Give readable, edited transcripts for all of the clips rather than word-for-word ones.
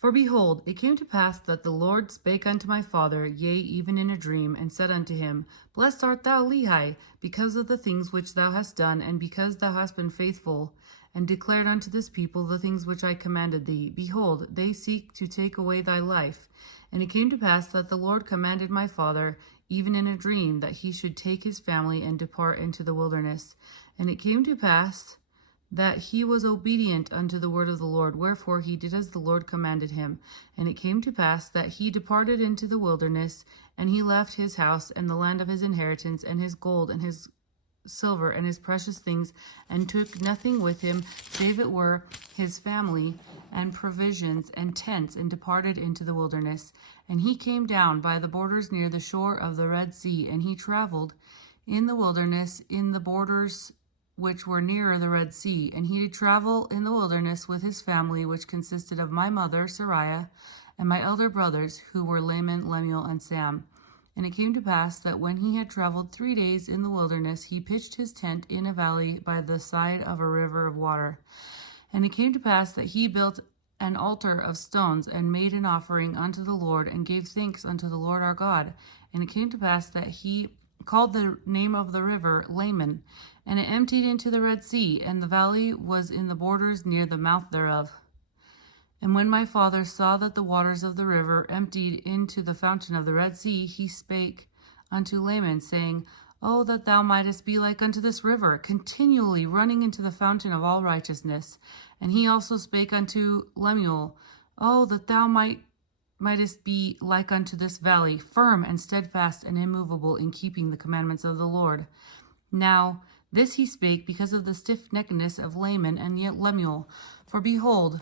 For behold, it came to pass that the Lord spake unto my father, yea, even in a dream, and said unto him, Blessed art thou, Lehi, because of the things which thou hast done, and because thou hast been faithful, and declared unto this people the things which I commanded thee. Behold, they seek to take away thy life. And it came to pass that the Lord commanded my father, even in a dream, that he should take his family and depart into the wilderness. And it came to pass that he was obedient unto the word of the Lord, wherefore he did as the Lord commanded him. And it came to pass that he departed into the wilderness, and he left his house and the land of his inheritance, and his gold and his silver and his precious things, and took nothing with him, save it were his family and provisions and tents, and departed into the wilderness. And he came down by the borders near the shore of the Red Sea, and he traveled in the wilderness in the borders which were nearer the Red Sea. And he did travel in the wilderness with his family, which consisted of my mother, Sariah, and my elder brothers, who were Laman, Lemuel, and Sam. And it came to pass that when he had traveled 3 days in the wilderness, he pitched his tent in a valley by the side of a river of water. And it came to pass that he built an altar of stones, and made an offering unto the Lord, and gave thanks unto the Lord our God. And it came to pass that he called the name of the river Laman, and it emptied into the Red Sea, and the valley was in the borders near the mouth thereof. And when my father saw that the waters of the river emptied into the fountain of the Red Sea, he spake unto Laman, saying, Oh, that thou mightest be like unto this river, continually running into the fountain of all righteousness. And he also spake unto Lemuel, Oh, that thou mightest be like unto this valley, firm and steadfast and immovable in keeping the commandments of the Lord. Now this he spake because of the stiffneckedness of Laman and yet Lemuel. For behold,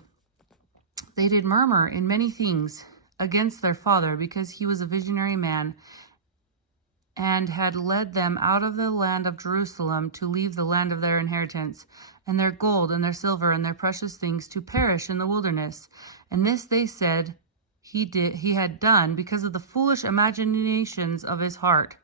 they did murmur in many things against their father, because he was a visionary man, and had led them out of the land of Jerusalem to leave the land of their inheritance, and their gold and their silver and their precious things to perish in the wilderness. And this they said he had done because of the foolish imaginations of his heart.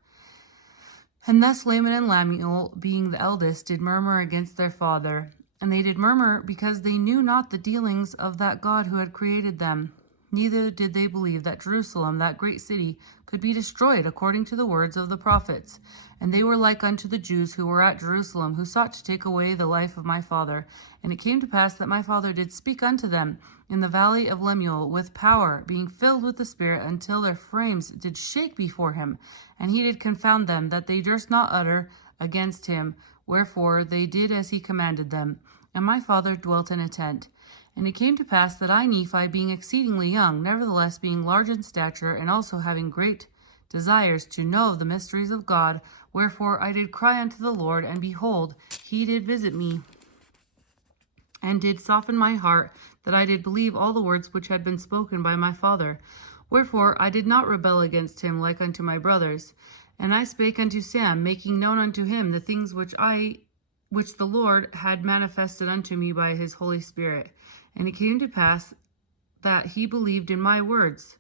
And thus Laman and Lemuel, being the eldest, did murmur against their father. And they did murmur because they knew not the dealings of that God who had created them. Neither did they believe that Jerusalem, that great city, could be destroyed according to the words of the prophets. And they were like unto the Jews who were at Jerusalem, who sought to take away the life of my father. And it came to pass that my father did speak unto them in the valley of Lemuel with power, being filled with the Spirit, until their frames did shake before him. And he did confound them, that they durst not utter against him. Wherefore they did as he commanded them. And my father dwelt in a tent. And it came to pass that I, Nephi, being exceedingly young, nevertheless being large in stature, and also having great desires to know the mysteries of God, wherefore I did cry unto the Lord, and behold, he did visit me, and did soften my heart, that I did believe all the words which had been spoken by my father. Wherefore I did not rebel against him like unto my brothers. And I spake unto Sam, making known unto him the things which the Lord had manifested unto me by his Holy Spirit. And it came to pass that he believed in my words.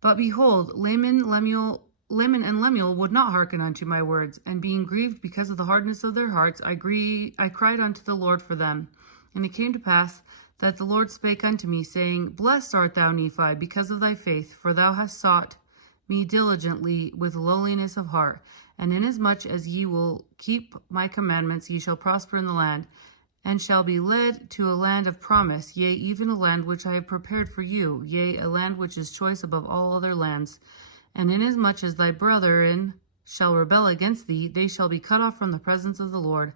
But behold, Laman and Lemuel would not hearken unto my words, and being grieved because of the hardness of their hearts, I cried unto the Lord for them. And it came to pass that the Lord spake unto me, saying, Blessed art thou, Nephi, because of thy faith, for thou hast sought me diligently with lowliness of heart. And inasmuch as ye will keep my commandments, ye shall prosper in the land, and shall be led to a land of promise, yea, even a land which I have prepared for you, yea, a land which is choice above all other lands. And inasmuch as thy brethren shall rebel against thee, they shall be cut off from the presence of the Lord.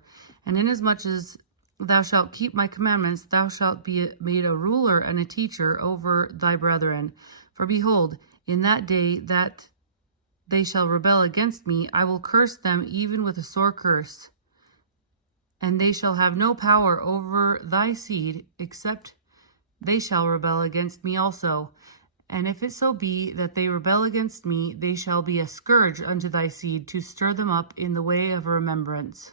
And inasmuch as thou shalt keep my commandments, thou shalt be made a ruler and a teacher over thy brethren. For behold, in that day that they shall rebel against me, I will curse them even with a sore curse. And they shall have no power over thy seed, except they shall rebel against me also. And if it so be that they rebel against me, they shall be a scourge unto thy seed, to stir them up in the way of remembrance.